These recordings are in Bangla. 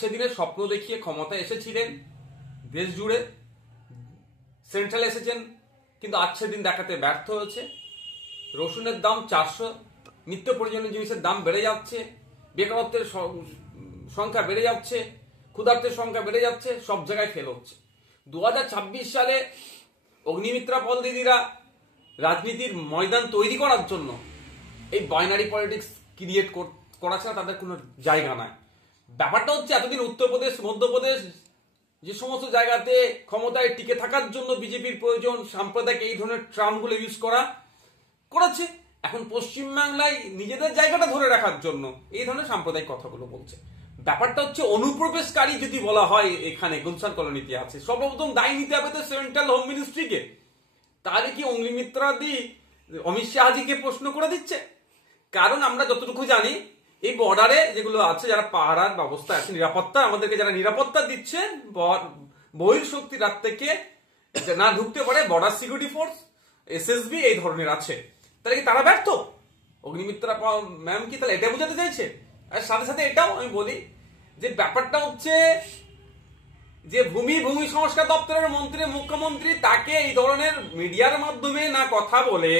আচ্ছে দিনের স্বপ্ন দেখিয়ে ক্ষমতায় এসেছিলেন, দেশ জুড়ে সেন্ট্রালে এসেছেন, কিন্তু আচ্ছে দিন দেখাতে ব্যর্থ হয়েছে। রসুনের দাম 400, নিত্য প্রয়োজনীয় জিনিসের দাম বেড়ে যাচ্ছে, বেকারত্বের সংখ্যা বেড়ে যাচ্ছে, ক্ষুধার্তের সংখ্যা বেড়ে যাচ্ছে, সব জায়গায় ফেল হচ্ছে। 2026 সালে অগ্নিমিত্রা পল দিদিরা রাজনীতির ময়দান তৈরি করার জন্য এই বাইনারি পলিটিক্স ক্রিয়েট করা ছাড়া তাদের কোনো জায়গা নাই। ব্যাপারটা হচ্ছে এতদিন উত্তরপ্রদেশ, মধ্যপ্রদেশ, যে সমস্ত জায়গাতে ক্ষমতায় টিকে থাকার জন্য বিজেপির প্রয়োজন, সাম্প্রদায়িক এই ধরনের ট্রামগুলো ইউজ করেছে। এখন পশ্চিমবাংলায় নিজেদের জায়গাটা ধরে রাখার জন্য এই ধরনের সাম্প্রদায়িক কথাগুলো বলছে। ব্যাপারটা হচ্ছে অনুপ্রবেশকারী যদি বলা হয়, এখানে গুলশান কলোনিতে আছে, সর্বপ্রথম দায়ী নিতে হবে তো সেন্ট্রাল হোম মিনিস্ট্রিকে। তাহলে কি অগ্নিমিত্রা দি অমিত শাহজিকে প্রশ্ন করে দিচ্ছে? কারণ আমরা যতটুকু জানি এই বর্ডারে যেগুলো আছে, যারা পাহারার ব্যবস্থা আছে, নিরাপত্তা, আমাদেরকে যারা নিরাপত্তা দিচ্ছেন বহির্শক্তি রাত থেকে না ঢুকতে পারে, বর্ডার সিকিউরিটি ফোর্স, এসএসবি, এই ধরনের আছে। তাহলে কি তারা ব্যর্থ? অগ্নিমিত্রা ম্যাম কি তাহলে এটা বোঝাতে চাইছে? আর সাথে সাথে এটাও আমি বলি যে ব্যাপারটা হচ্ছে যে ভূমি সংস্কার দপ্তরের মন্ত্রী, মুখ্যমন্ত্রী, তাকে এই ধরনের মিডিয়ার মাধ্যমে না কথা বলে,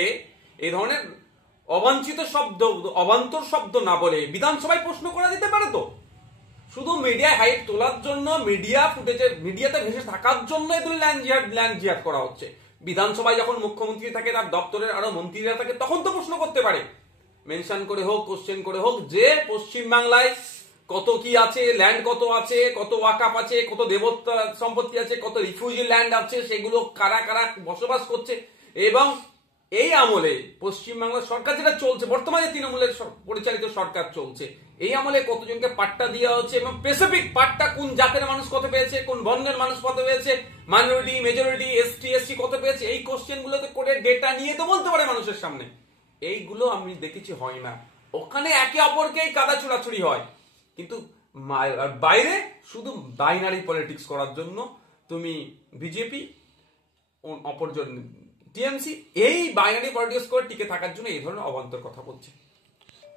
এই ধরনের অবাঞ্ছিত শব্দ, অবান্তর শব্দ না বলে বিধানসভায় প্রশ্ন করা যেতে পারে তো। শুধু মিডিয়া হাইপ তোলার জন্য, মিডিয়া ফুটেজে, মিডিয়াতে ভেসে থাকার জন্য এদের ল্যান্ড জিহাদ করা হচ্ছে। বিধানসভায় যখন মুখ্যমন্ত্রী থাকে, তার দপ্তরের আরো মন্ত্রীরা থাকে, তখন তো প্রশ্ন করতে পারে, মেনশন করে হোক, কোশ্চেন করে হোক, যে পশ্চিমবাংলায় কত কি আছে, ল্যান্ড কত আছে, কত ওয়াকাফ আছে, কত দেবতা সম্পত্তি আছে, কত রিফিউজি ল্যান্ড আছে, সেগুলো কারা কারা বসবাস করছে। এবং এই আমলে পশ্চিমবাংলার সরকার যেটা চলছে, বর্তমানে তৃণমূলের পরিচালিত সরকার চলছে, এই আমলে কতজনকে পাট্টা দেওয়া হচ্ছে এবং স্পেসিফিক পাট্টা কোন জাতের মানুষ কত পেয়েছে, কোন বর্ণের মানুষ কত পেয়েছে, মাইনরিটি, মেজরিটি, এসটি কত পেয়েছে, এই কোশ্চেন গুলোতে করে ডেটা নিয়ে তো বলতে পারে মানুষের সামনে। এইগুলো আমি দেখেছি হয় না। ওখানে একে অপরকেই কাদা ছোড়াছুড়ি হয়, কিন্তু বাইরে শুধু বাইনারি পলিটিক্স করার জন্য তুমি বিজেপি, অপরজন টিএমসি, এই বাইনারি পলিটিক্স করে টিকে থাকার জন্য এই ধরনের অবান্তর কথা বলছে।